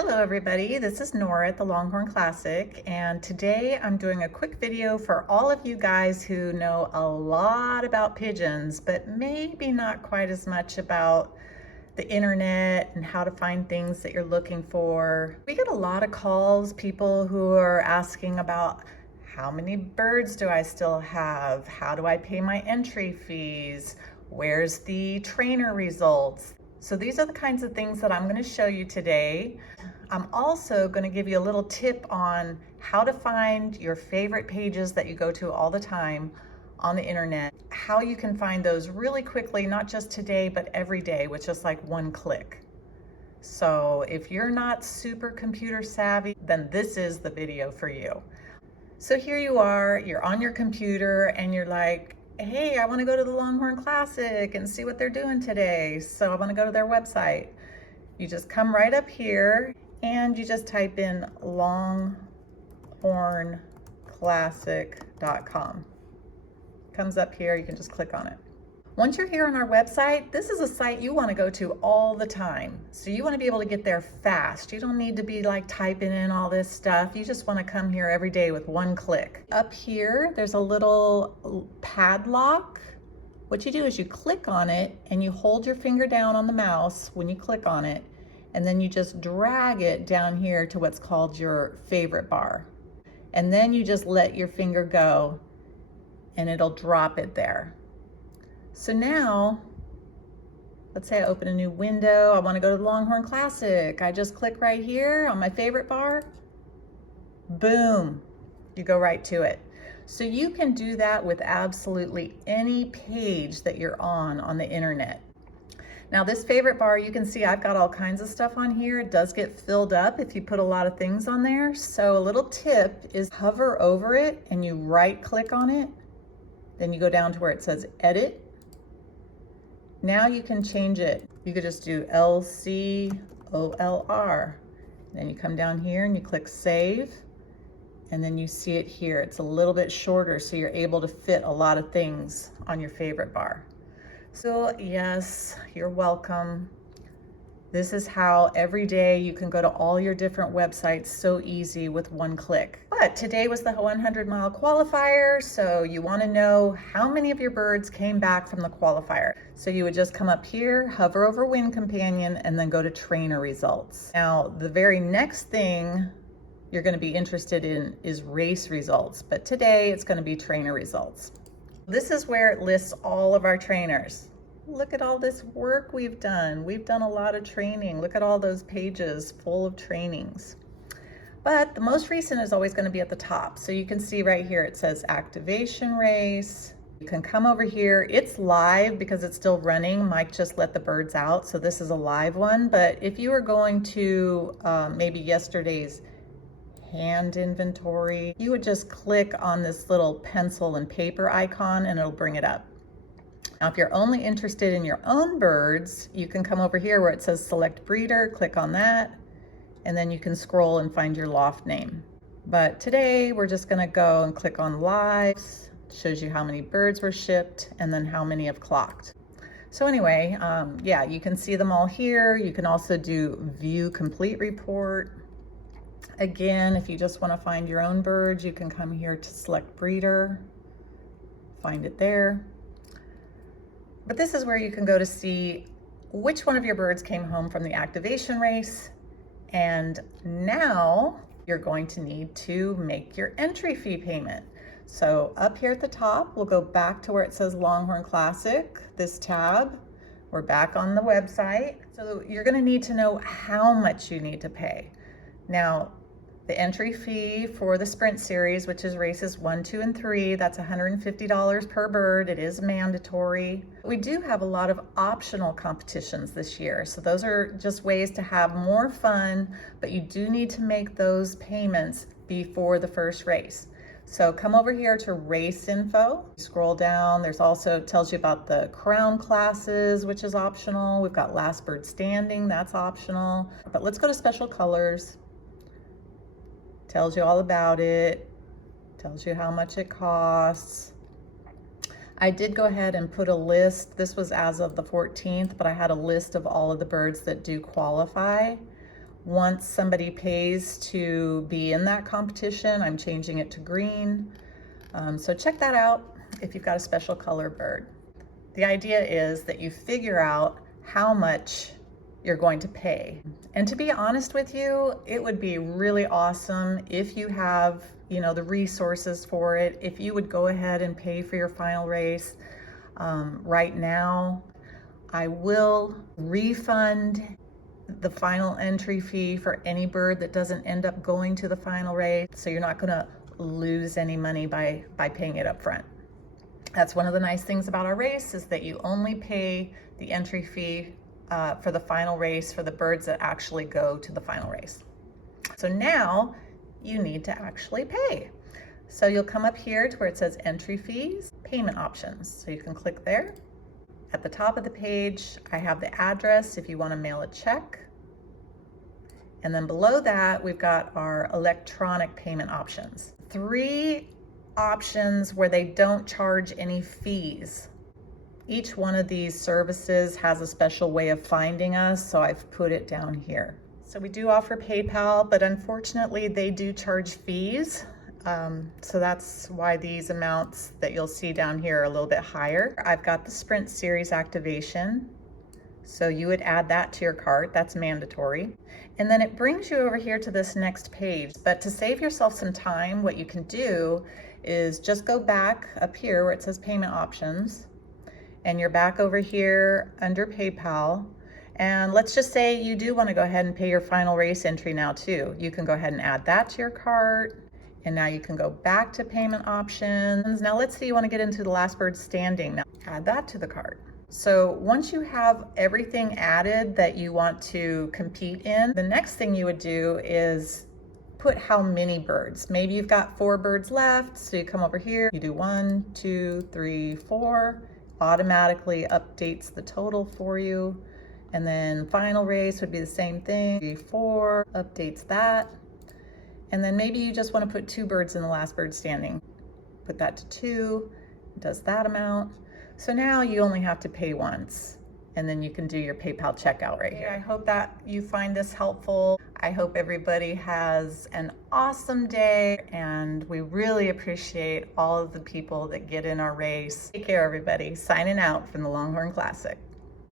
Hello everybody, this is Nora at the Longhorn Classic, and today I'm doing a quick video for all of you guys who know a lot about pigeons, but maybe not quite as much about the internet and how to find things that you're looking for. We get a lot of calls, people who are asking about how many birds do I still have? How do I pay my entry fees? Where's the trainer results? So these are the kinds of things that I'm going to show you today. I'm also going to give you a little tip on how to find your favorite pages that you go to all the time on the internet, how you can find those really quickly, not just today, but every day with just like one click. So if you're not super computer savvy, then this is the video for you. So here you are, you're on your computer and you're like, hey, I want to go to the Longhorn Classic and see what they're doing today. So I want to go to their website. You just come right up here and you just type in longhornclassic.com. Comes up here, you can just click on it. Once you're here on our website, this is a site you want to go to all the time. So you want to be able to get there fast. You don't need to be like typing in all this stuff. You just want to come here every day with one click. Up here, there's a little padlock. What you do is you click on it and you hold your finger down on the mouse when you click on it, and then you just drag it down here to what's called your favorite bar. And then you just let your finger go and it'll drop it there. So now, let's say I open a new window. I want to go to the Longhorn Classic. I just click right here on my favorite bar. Boom, you go right to it. So you can do that with absolutely any page that you're on the internet. Now this favorite bar, you can see I've got all kinds of stuff on here. It does get filled up if you put a lot of things on there. So a little tip is hover over it and you right click on it. Then you go down to where it says edit. Now you can change it. You could just do LCOLR. Then you come down here and you click save. And then you see it here. It's a little bit shorter, so you're able to fit a lot of things on your favorite bar. So yes, you're welcome. This is how every day you can go to all your different websites so easy with one click. But today was the 100-mile qualifier, so you want to know how many of your birds came back from the qualifier. So you would just come up here, hover over WinCompanion, and then go to trainer results. Now, the very next thing you're going to be interested in is race results, but today it's going to be trainer results. This is where it lists all of our trainers. Look at all this work we've done. We've done a lot of training. Look at all those pages full of trainings. But the most recent is always going to be at the top. So you can see right here, it says activation race. You can come over here. It's live because it's still running. Mike just let the birds out. So this is a live one. But if you were going to maybe yesterday's hand inventory, you would just click on this little pencil and paper icon and it'll bring it up. Now, if you're only interested in your own birds, you can come over here where it says select breeder, click on that, and then you can scroll and find your loft name. But today we're just gonna go and click on lives. It shows you how many birds were shipped and then how many have clocked. So anyway, yeah, you can see them all here. You can also do view complete report. Again, if you just wanna find your own birds, you can come here to select breeder, find it there. But this is where you can go to see which one of your birds came home from the activation race. And now you're going to need to make your entry fee payment. So up here at the top, we'll go back to where it says Longhorn Classic, this tab. We're back on the website. So you're gonna need to know how much you need to pay. Now, the entry fee for the sprint series, which is races 1, 2, and 3, that's $150 per bird. It is mandatory. We do have a lot of optional competitions this year. So those are just ways to have more fun, but you do need to make those payments before the first race. So come over here to race info, scroll down. There's also, it tells you about the crown classes, which is optional. We've got last bird standing, that's optional. But let's go to special colors. Tells you all about it, tells you how much it costs. I did go ahead and put a list. This was as of the 14th, but I had a list of all of the birds that do qualify. once somebody pays to be in that competition, I'm changing it to green. So check that out if you've got a special color bird. The idea is that you figure out how much you're going to pay. And to be honest with you, it would be really awesome if you have, the resources for it, if you would go ahead and pay for your final race. Right now, I will refund the final entry fee for any bird that doesn't end up going to the final race. So you're not gonna lose any money by paying it up front. That's one of the nice things about our race, is that you only pay the entry fee for the final race for the birds that actually go to the final race. So now you need to actually pay. So you'll come up here to where it says entry fees, payment options. So you can click there. At the top of the page, I have the address if you want to mail a check. And then below that, we've got our electronic payment options. 3 options where they don't charge any fees. Each one of these services has a special way of finding us, so I've put it down here. So we do offer PayPal, but unfortunately they do charge fees. So that's why these amounts that you'll see down here are a little bit higher. I've got the Sprint Series activation. So you would add that to your cart, that's mandatory. And then it brings you over here to this next page. But to save yourself some time, what you can do is just go back up here where it says payment options. And you're back over here under PayPal. And let's just say you do want to go ahead and pay your final race entry now too. You can go ahead and add that to your cart. And now you can go back to payment options. Now let's say you want to get into the last bird standing. Now add that to the cart. So once you have everything added that you want to compete in, the next thing you would do is put how many birds. Maybe you've got 4 birds left. So you come over here, you do 1, 2, 3, 4, automatically updates the total for you. And then final race would be the same thing, 3, 4, updates that. And then maybe you just want to put 2 birds in the last bird standing. Put that to 2, does that amount. So now you only have to pay once, and then you can do your PayPal checkout right here. I hope that you find this helpful. I hope everybody has an awesome day, and we really appreciate all of the people that get in our race. Take care, everybody. Signing out from the Longhorn Classic.